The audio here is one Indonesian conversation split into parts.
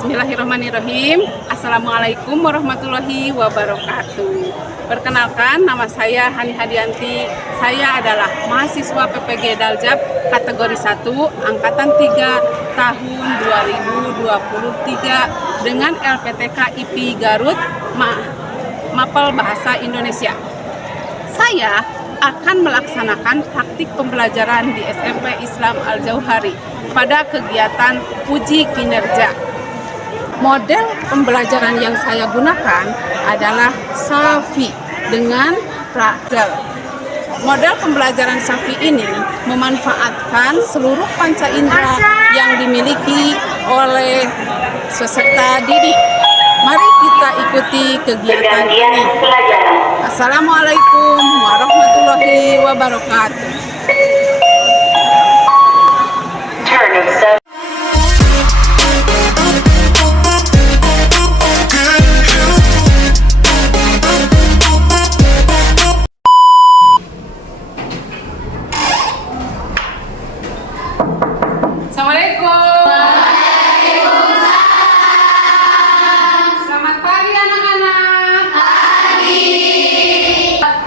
Bismillahirrahmanirrahim. Assalamualaikum warahmatullahi wabarakatuh. Perkenalkan, nama saya Hani Hadianti. Saya adalah mahasiswa PPG Daljab kategori 1 angkatan 3 tahun 2023 dengan LPTK IP Garut Mapel Bahasa Indonesia. Saya akan melaksanakan praktik pembelajaran di SMP Islam Al-Jauhari pada kegiatan uji kinerja. Model pembelajaran yang saya gunakan adalah SAFI dengan Praxel. Model pembelajaran SAFI ini memanfaatkan seluruh panca indera yang dimiliki oleh peserta didik. Mari kita ikuti kegiatan ini. Assalamualaikum warahmatullahi wabarakatuh. Assalamualaikum. Selamat pagi anak-anak. Pagi.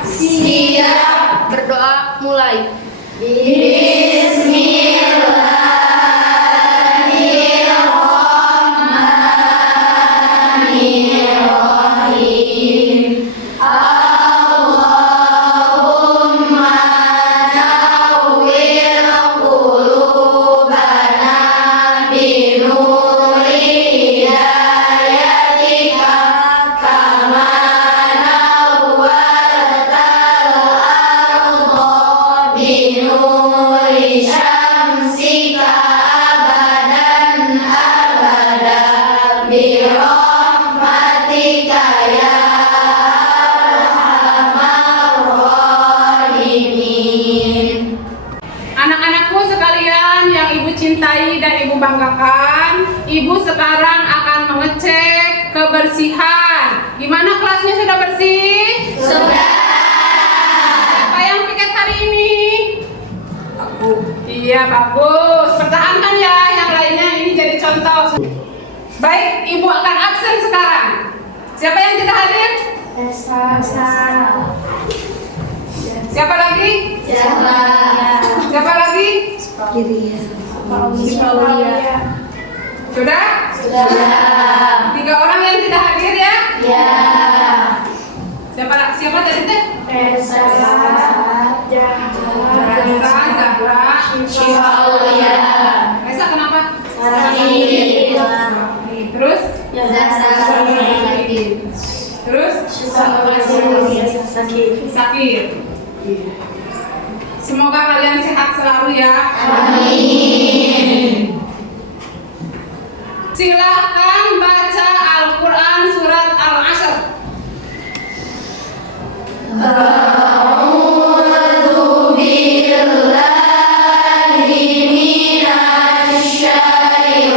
Siap, berdoa mulai. Bismillahirrahmanirrahim. Allahumma nawwir qulubana binuri hidayatika kama nawwartal arda binuri syamsika abadan abada birahmatika ya arhamar rahimin. Anak-anakku sekalian yang Ibu cintai dan Ibu banggakan, Ibu sekarang akan mengecek kebersihan. Gimana kelasnya, sudah bersih? Sudah. Siapa yang piket hari ini? Aku. Iya, bagus. Pertahankan ya yang lainnya, ini jadi contoh. Baik, Ibu akan absen sekarang. Siapa yang tidak hadir? Siapa lagi? Siapa lagi? Sudah? Sudah. 3 orang yang tidak hadir ya? Ya. Siapa tadi teh? Zahra, Syifa Aulia. Reza kenapa? Sakit. Terus? Sakit. Terus? Sakit. Semoga kalian sehat selalu ya. Amin. Silakan baca Al-Quran surat Al-Asr. A'udzu billahi minasy syaithanir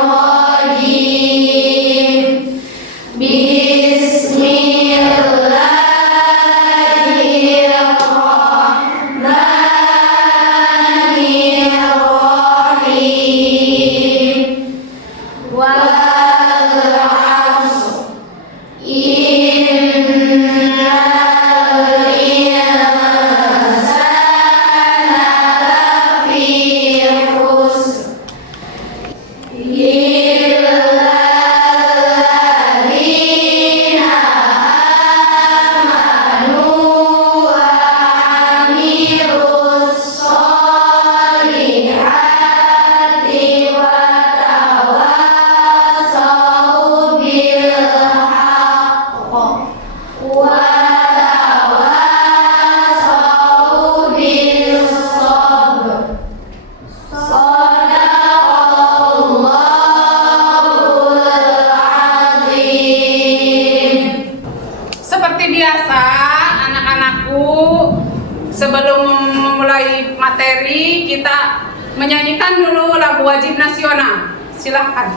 rajim. Bismillahirrahmanirrahim. Wal 'ashr. Innal insana lafi khusr. Illa alladzina amanu wa 'amilus sholihati wa tawassaw bil haqq wa tawassaw bis sabr. Shadaqallahul azim. Seperti biasa, anak-anakku, sebelum memulai materi, kita menyanyikan dulu lagu wajib nasional. Silahkan.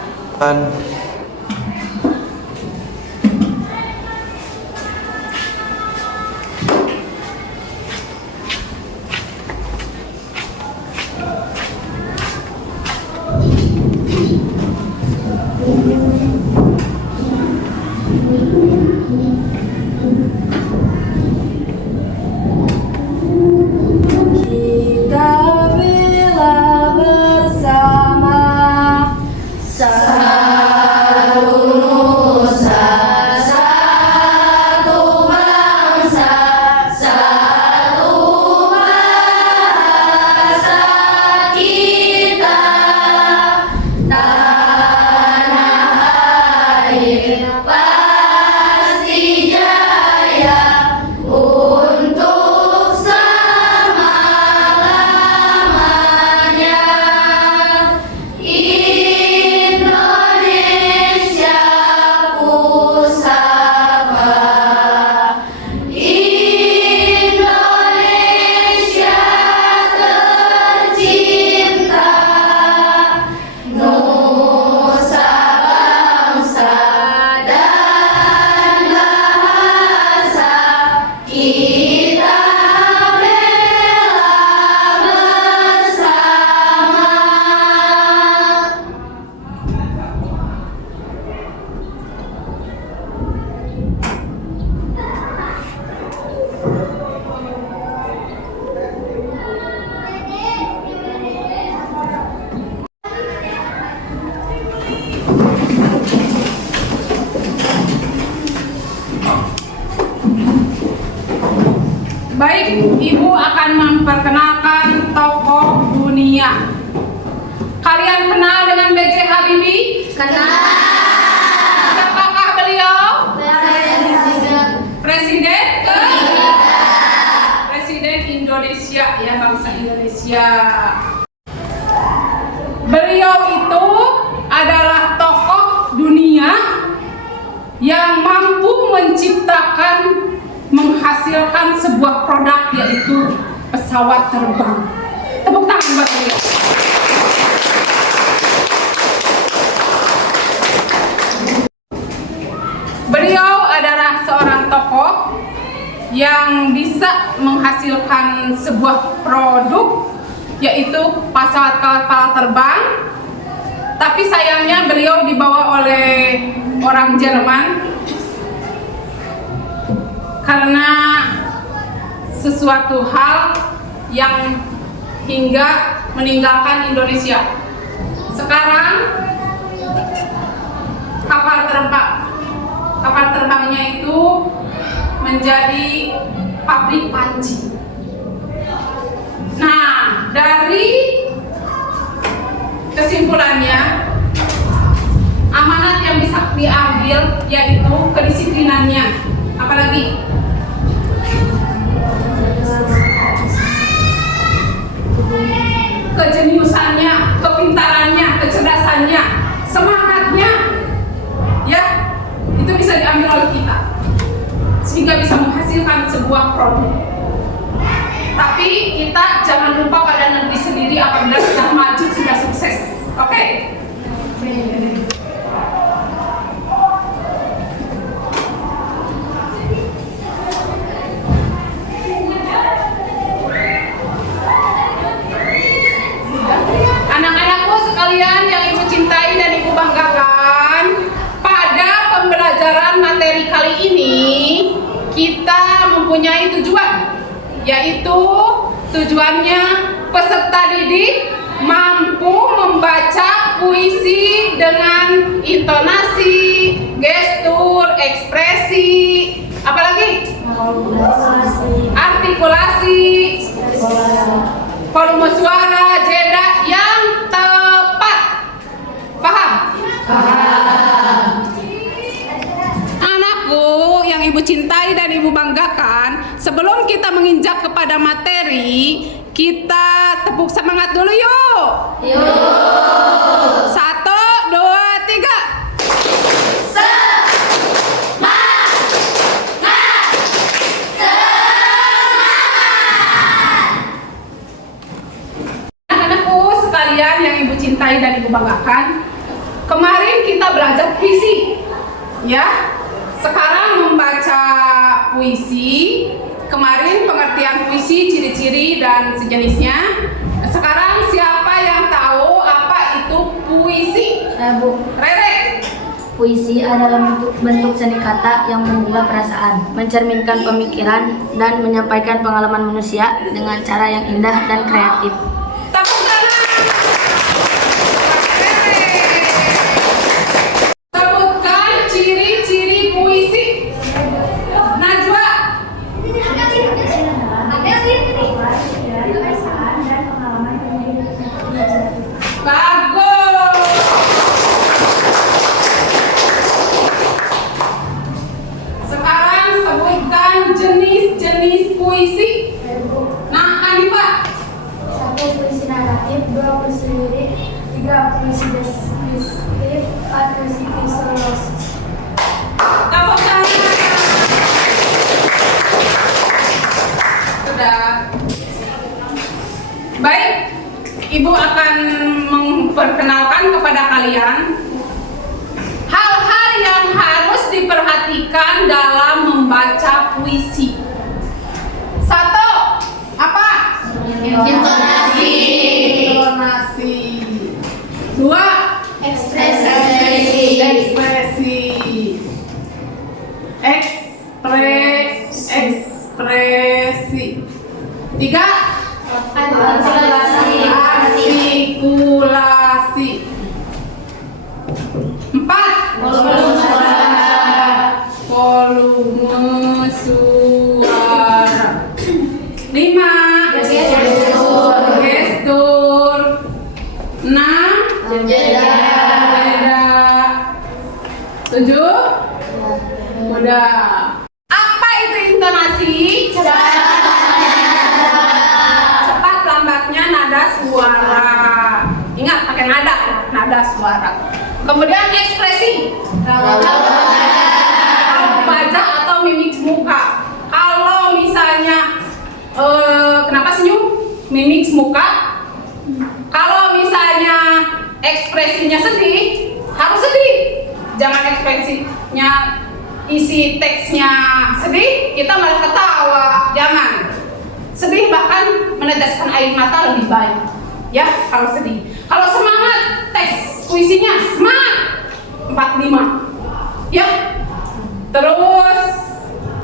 akan memperkenalkan tokoh dunia. Kalian kenal dengan B.J. Habibie? Kenal. Siapakah beliau? Presiden Presiden Indonesia, ya, bangsa Indonesia. Beliau itu adalah tokoh dunia yang mampu menciptakan, menghasilkan sebuah produk, yaitu pesawat terbang. Tepuk tangan buat beliau. Beliau adalah seorang tokoh yang bisa menghasilkan sebuah produk, yaitu pesawat kapal terbang. Tapi sayangnya beliau dibawa oleh orang Jerman karena sesuatu hal yang hingga meninggalkan Indonesia. Sekarang kapal terbangnya itu menjadi pabrik panci. Nah, dari kesimpulannya, amanat yang bisa diambil yaitu kedisiplinannya. Apalagi? Kejeniusannya, kepintarannya, kecerdasannya, semangatnya, ya, itu bisa diambil oleh kita sehingga bisa menghasilkan sebuah produk. Tapi kita jangan lupa pada negeri sendiri apabila sudah maju, sudah sukses. Oke? Anak-anakku sekalian yang ibu cintai dan ibu banggakan, pada pembelajaran materi kali ini kita mempunyai tujuan, yaitu tujuannya peserta didik mampu membaca puisi dengan intonasi, gestur, ekspresi, apalagi artikulasi, volume suara, jeda yang tepat. Paham? Anakku yang ibu cintai dan ibu banggakan, sebelum kita menginjak kepada materi, kita tepuk semangat dulu yuk. Yuk. 1, 2, 3. Anak-anakku sekalian yang ibu cintai dan ibu banggakan, kemarin kita belajar puisi, ya. Sekarang membaca puisi. Kemarin pengertian puisi, ciri-ciri dan sejenisnya. Sekarang siapa yang tahu apa itu puisi? Bu. Rere. Puisi adalah bentuk seni kata yang menggugah perasaan, mencerminkan pemikiran, dan menyampaikan pengalaman manusia dengan cara yang indah dan kreatif. Tepuk tangan. Rere. Sebutkan ciri-ciri puisi. Najwa. Bagus. Sekarang sebutkan jenis-jenis puisi. Nah, Hanifah. 1. Puisi naratif, 2. Puisi lirik, 3. Puisi deskriptif, 4. Puisi filosofis. Tepuk tangan. Sudah. Baik, Ibu akan memperkenalkan kepada kalian hal-hal yang harus diperhatikan dalam membaca puisi. 1. Apa? Intonasi. Intonasi. 2. Ekspresi. Ekspresi. Ekspresi. 3. Artikulasi. Artikulasi. 4. Volume suara. Volume suara. 5. Jeda. Setuju? Udah. Apa itu intonasi? Cepat lambatnya nada suara. Ingat pakai nada suara. Kemudian ekspresi. Wajah atau mimik muka. Kalau misalnya kenapa senyum? Mimik muka. Kalau misalnya ekspresinya sedih, harus sedih. Jangan ekspresinya isi teksnya sedih, kita malah ketawa. Jangan. Sedih bahkan meneteskan air mata lebih baik. Ya, kalau sedih. Kalau semangat, teks puisinya semangat 45. Ya. Terus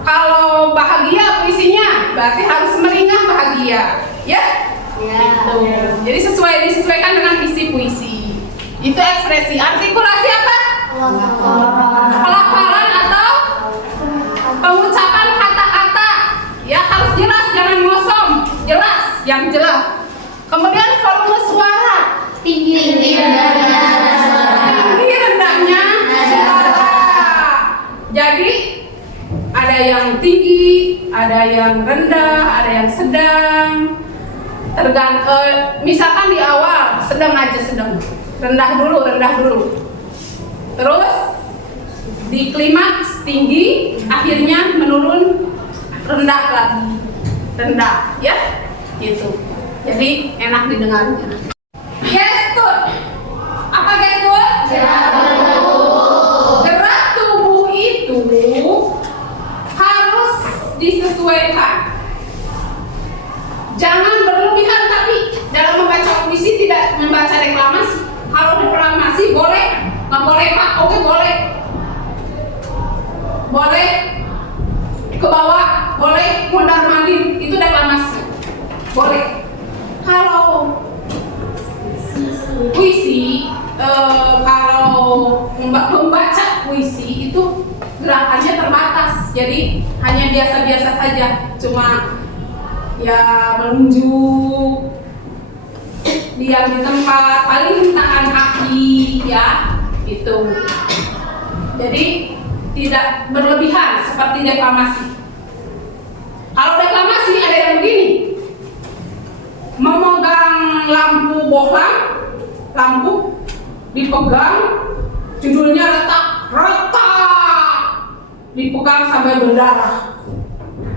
kalau bahagia puisinya berarti harus meringah bahagia. Ya. Gitu. Jadi disesuaikan dengan isi puisi. Itu ekspresi. Artikulasi apa? Pelafalan atau pengucapan kata-kata. Ya harus jelas, jangan ngosong. Jelas, yang jelas. Kemudian volume suara. Tinggi rendahnya suara. Jadi ada yang tinggi, ada yang rendah, ada yang sedang. Tergantung, misalkan di awal sedang aja, rendah dulu. Terus di klimaks tinggi, akhirnya menurun rendah lagi, ya, gitu. Jadi enak didengarnya. Gestur, apa gestur? Gerak tubuh itu harus disesuaikan. Jangan berlebihan, tapi dalam membaca puisi tidak membaca deklamasi. Kalau deklamasi boleh, nggak boleh Pak, oke boleh. Boleh ke bawah, boleh mondar mandir, itu deklamasi. Boleh. Kalau puisi, kalau membaca puisi itu gerakannya terbatas, jadi hanya biasa-biasa saja, cuma ya menunjuk, diam di tempat, paling tangan kaki, ya, gitu. Jadi tidak berlebihan seperti deklamasi. Kalau deklamasi ada yang begini, memegang lampu bohlam, lampu dipegang, judulnya retak, dipegang sampai berdarah,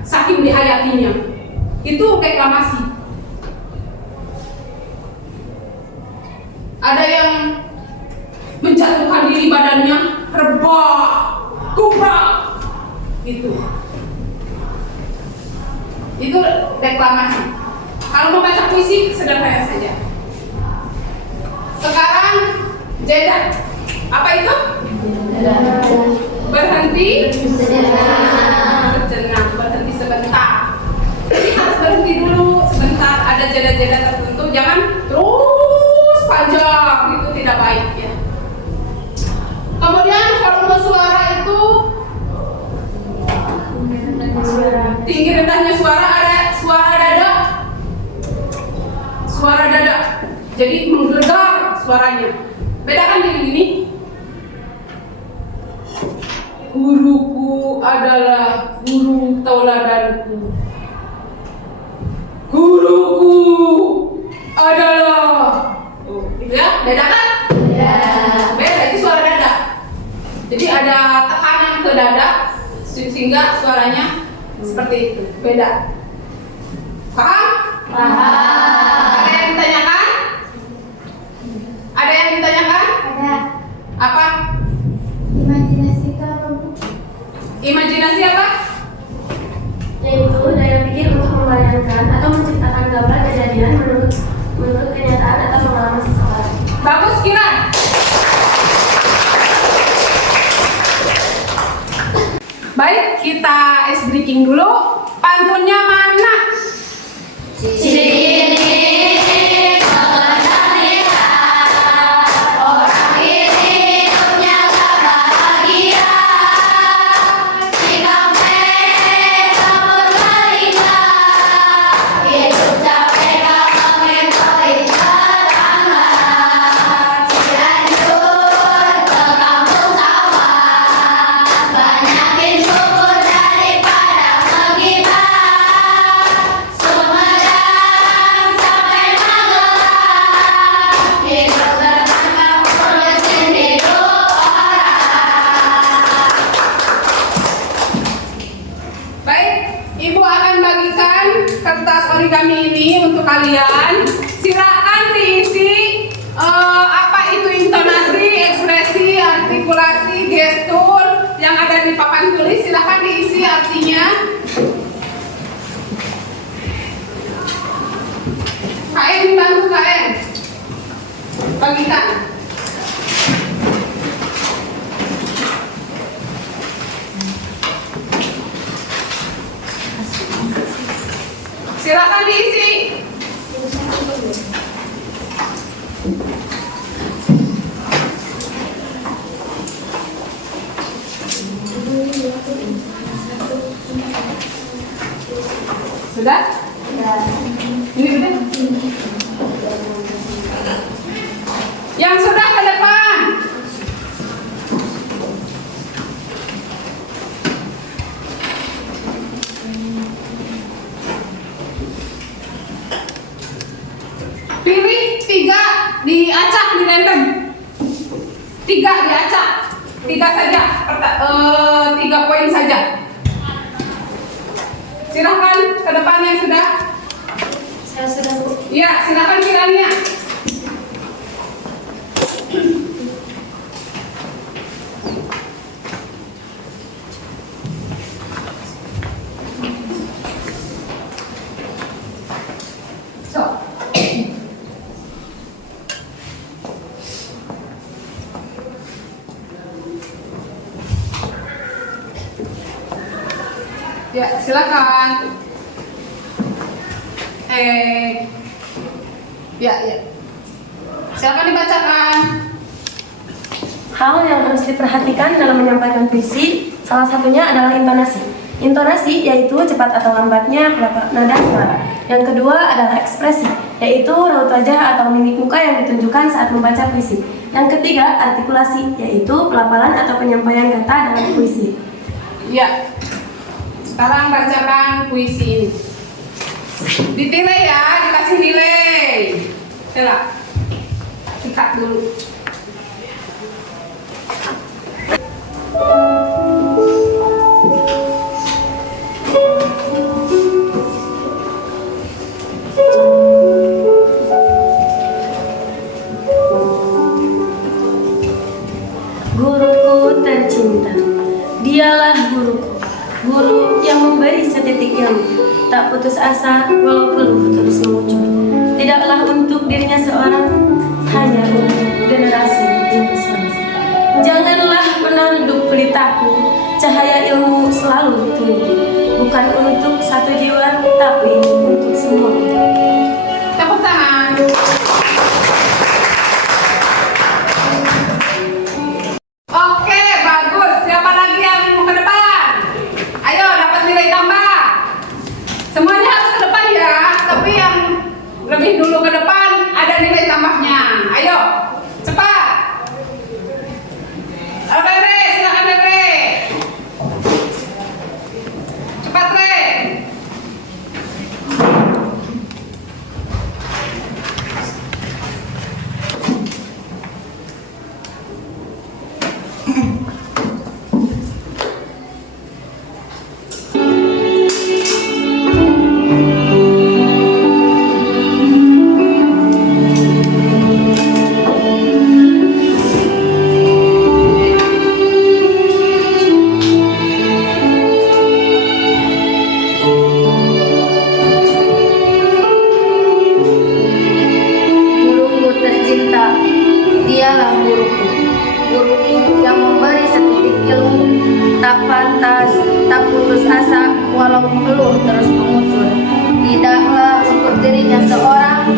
saking dihayatinya. Itu deklamasi. Ada yang menjatuhkan diri badannya, rebah, kubrak, gitu. Itu deklamasi. Kalau mau baca puisi sederhana saja. Sekarang jeda. Apa itu? Berhenti. Sejenak. Berhenti sebentar. Jadi harus berhenti dulu sebentar, ada jeda-jeda tertentu, jangan terus panjang, itu tidak baik ya. Kemudian volume suara itu tinggi rendahnya suara, ada suara dada, jadi menggelegar suaranya. Bedakan dengan ini. Guruku adalah guru tauladanku. Guruku adalah, ya, beda kan? Ya. Beda, itu suara dada. Jadi ada tekanan ke dada sehingga suaranya seperti itu. Beda. Paham? Paham. Ada yang ditanyakan? Ada yang ditanyakan? Ada. Apa? Imajinasi itu apa, Bu? Imajinasi apa? Yaitu daya pikir untuk membayangkan atau menciptakan gambar kejadian menurut kenyataan atau pengalaman seseorang. Bagus, Kiran. Baik, kita ice breaking dulu. Pantunnya mana? Bagikan. Silakan diisi. Sudah? Ini udah? Yang sudah ke depan. Pilih 3 diacak, dirandom. 3 diacak. 3 saja. 3 poin saja. Silakan ke depannya sudah. Saya sudah, Bu. Iya, silakan kiranya. So. Ya, silakan. Ya. Silakan dibacakan. Hal yang harus diperhatikan dalam menyampaikan puisi, salah satunya adalah intonasi. Intonasi yaitu cepat atau lambatnya nada suara. Yang kedua adalah ekspresi, yaitu raut wajah atau mimik muka yang ditunjukkan saat membaca puisi. Yang ketiga, artikulasi, yaitu pelafalan atau penyampaian kata dalam puisi. Ya. Sekarang bacakan puisi ini. Dinilai ya, dikasih nilai. Coba. Sikat dulu. Guruku tercinta, dialah guruku, guru yang memberi setitik ilmu, tak putus asa walau peluh terus mengucur. Tidaklah untuk dirinya seorang, hanya untuk generasi penerus bangsa. Janganlah pernah redup pelitaku, cahaya ilmu selalu ditunggu. Bukan untuk satu jiwa, tapi untuk semua. Tepuk tangan. Oke, bagus. Siapa lagi yang mau ke depan? Ayo, dapat nilai tambah. Semuanya harus ke depan ya, tapi yang lebih dulu ke depan ada nilai tambahnya. Ayo, cepat. Rere, silakan Rere. Cepat Re. Guruku tercinta, dialah guruku, guruku yang memberi setitik ilmu, tak pantas, tak putus asa, walau peluh terus mengucur. Tidaklah untuk dirinya seorang,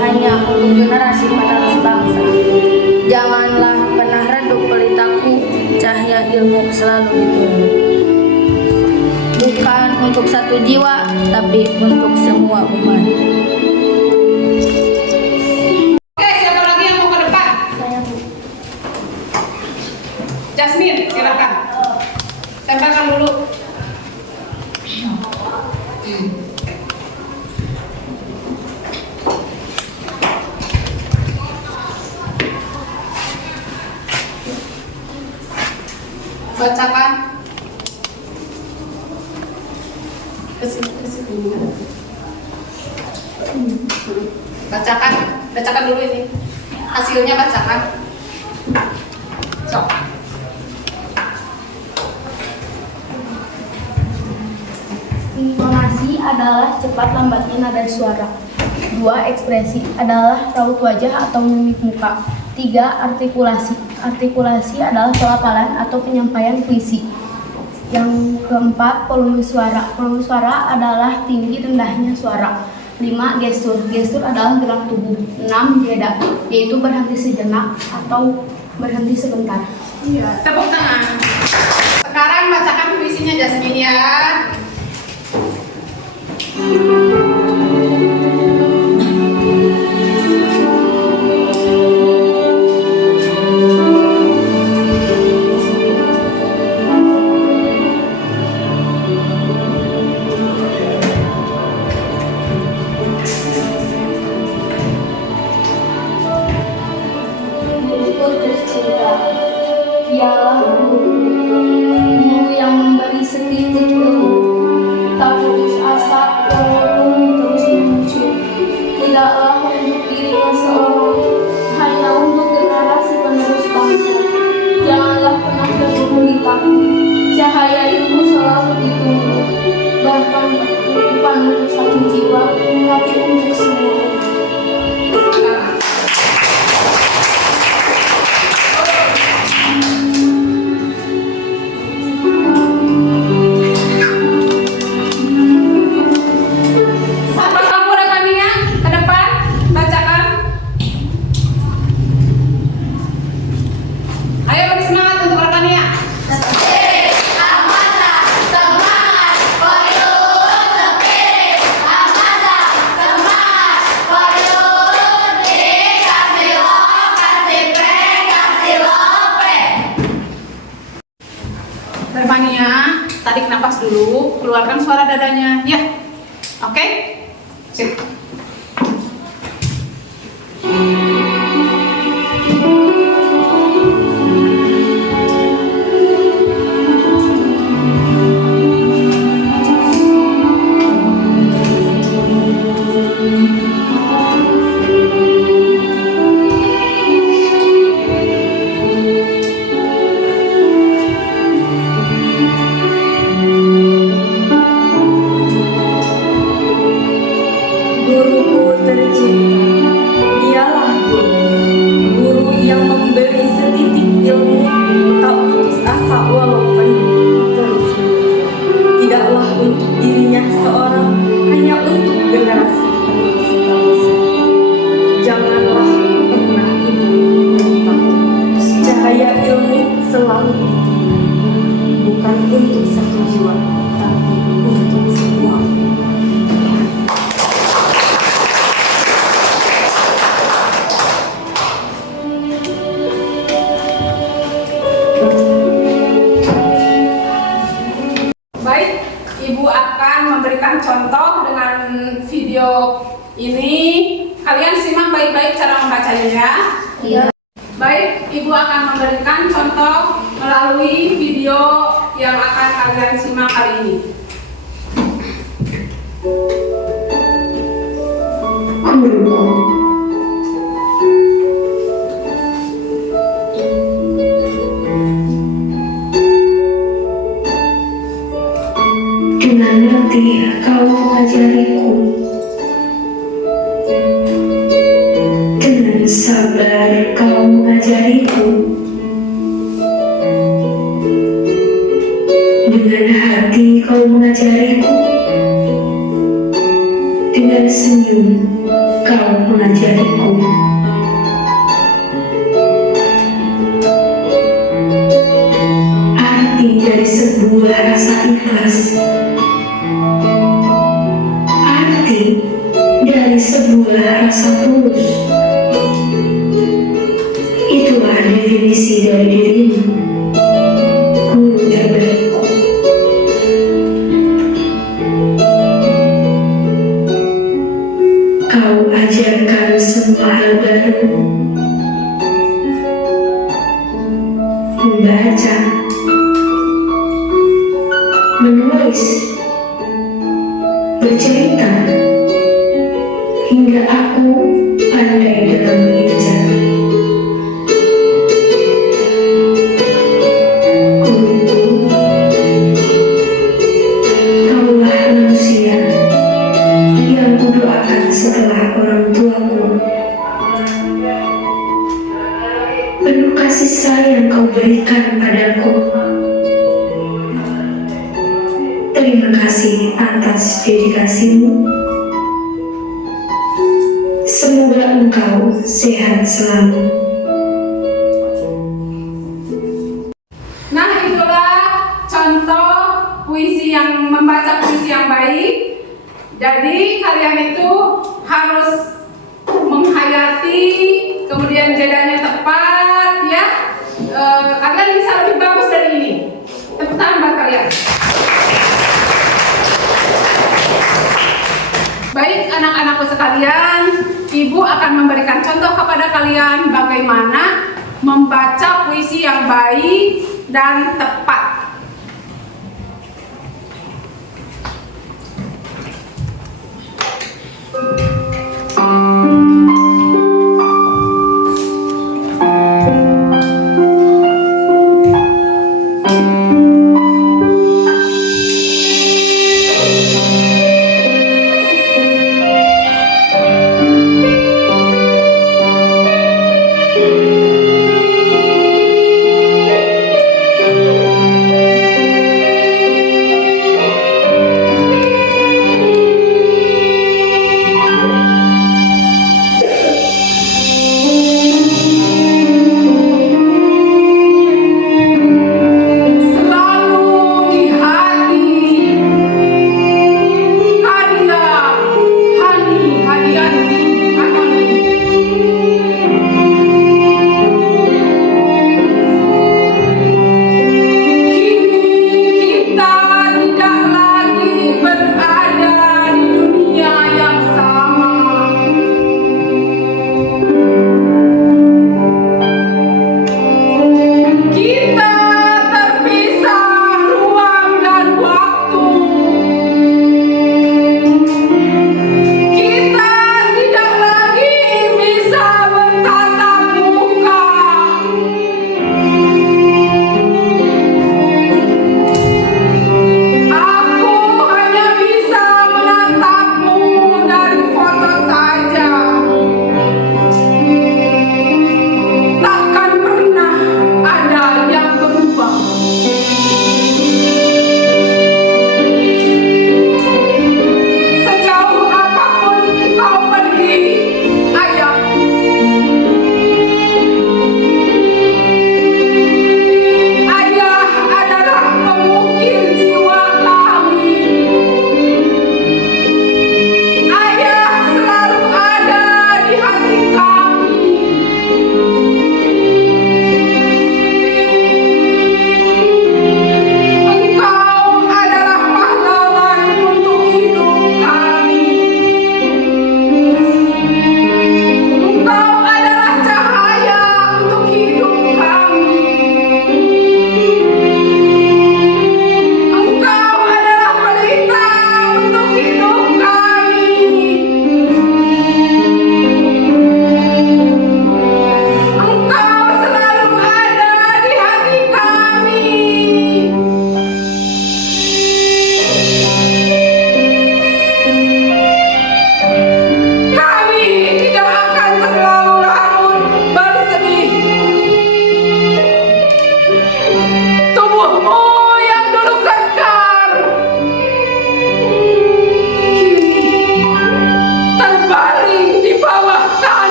hanya untuk generasi penerus bangsa. Janganlah pernah redup pelitaku, cahaya ilmu selalu ditunggu. Bukan untuk satu jiwa, tapi untuk semua umat. Oke, siapa lagi yang mau ke depan? Jasmine, silakan. Tempelkan dulu. Bacakan. Bacakan dulu ini. Hasilnya bacakan. So. Intonasi adalah cepat lambatnya nada suara. 2. Ekspresi adalah raut wajah atau mimik muka. 3. Artikulasi. Artikulasi adalah pelafalan atau penyampaian puisi. Yang keempat, volume suara. Volume suara adalah tinggi rendahnya suara. 5. Gestur. Gestur adalah gerak tubuh. 6. Jeda, yaitu berhenti sejenak atau berhenti sebentar. Iya, tepuk tangan. Sekarang bacakan puisinya Jasmine ya. Guruku tercinta, dialah guru yang memberi setitik ilmu, tak putus asa walaupun terus menuju. Tidaklah untuk dirinya seorang, hanya untuk generasi penerus bangsa. Janganlah pernah terburu takut, cahaya ilmu selalu ditunggu. Bahkan bukan untuk satu jiwa, tapi untuk semua. Apa kamu rekannya ke depan bacakan. Ayo beri semangat untuk rekannya. Rekannya, tarik napas dulu, keluarkan suara dadanya, ya. Oke? Sip. Guruku tercinta, dialah guru yang memberi setitik ilmu, tak putus asa walaupun terus menuju. Tidaklah untuk dirinya seorang, hanya untuk generasi penerus bangsa. Janganlah pernah ibu takut, cahaya ilmu selalu ditunggu, bukan untuk satu jiwa, tapi untuk semua. Baik, Ibu akan memberikan contoh dengan video ini. Kalian simak baik-baik cara membacanya ya. Iya. Baik, Ibu akan memberikan contoh melalui video yang akan kalian simak kali ini. Dengan letih kau mengajariku, dengan sabar kau mengajariku, dengan hati kau mengajariku, dengan senyum kau mengajariku. Arti dari sebuah rasa ikhlas, dari sebuah rasa tulus. Itulah definisi dari dirimu, guru terbaikku. Kau ajarkan semua hal baru, membaca, menulis, bercerita, hingga aku pandai dalam berbicara. Guruku, kaulah manusia yang kudoakan setelah orang penuh kasih sayang kau berikan padaku. Terima kasih atas dedikasimu. Semoga engkau sehat selalu. Nah, itulah contoh puisi yang membaca puisi yang baik. Jadi kalian itu harus menghayati, kemudian jedanya tepat, ya. Kalian bisa lebih bagus dari ini. Tepuk tangan buat kalian. Baik anak-anakku sekalian, Ibu akan memberikan contoh kepada kalian bagaimana membaca puisi yang baik dan tepat.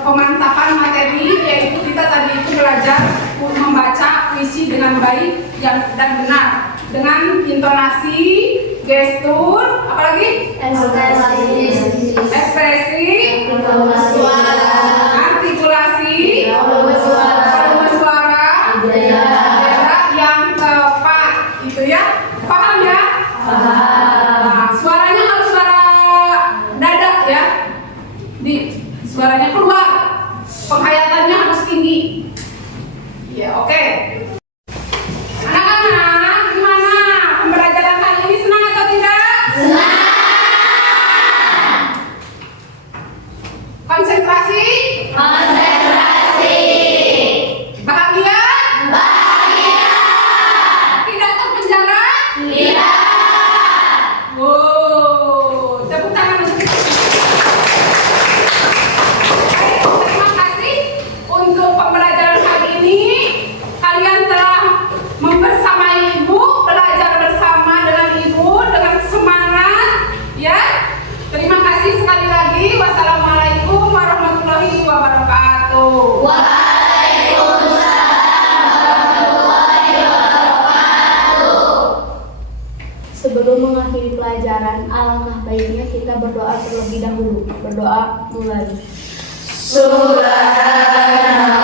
pemantapan materi, yaitu kita tadi itu belajar membaca puisi dengan baik dan benar, dengan intonasi, gestur, apalagi ekspresi, artikulasi, volume suara, jarak yang tepat, itu ya, paham ya? Nah, suaranya harus suara dada ya, suaranya keluar, penghayatannya harus tinggi. Ya, oke. Anak-anak, gimana pembelajaran kali ini, senang atau tidak? Senang. Konsentrasi? Konsentrasi. Bahagia? Bahagia. Tidak terpenjara? Tidak. Wow, tepuk tangan untuk kita. Baik, terima kasih untuk pembelajaran kali ini. Kalian telah membersamai ibu, belajar bersama dengan ibu dengan semangat, ya. Terima kasih sekali lagi. Wassalamualaikum warahmatullahi wabarakatuh. Waalaikumsalam warahmatullahi wabarakatuh. Sebelum mengakhiri pelajaran, alangkah baiknya kita berdoa terlebih dahulu. Berdoa mulai. Subhanallah.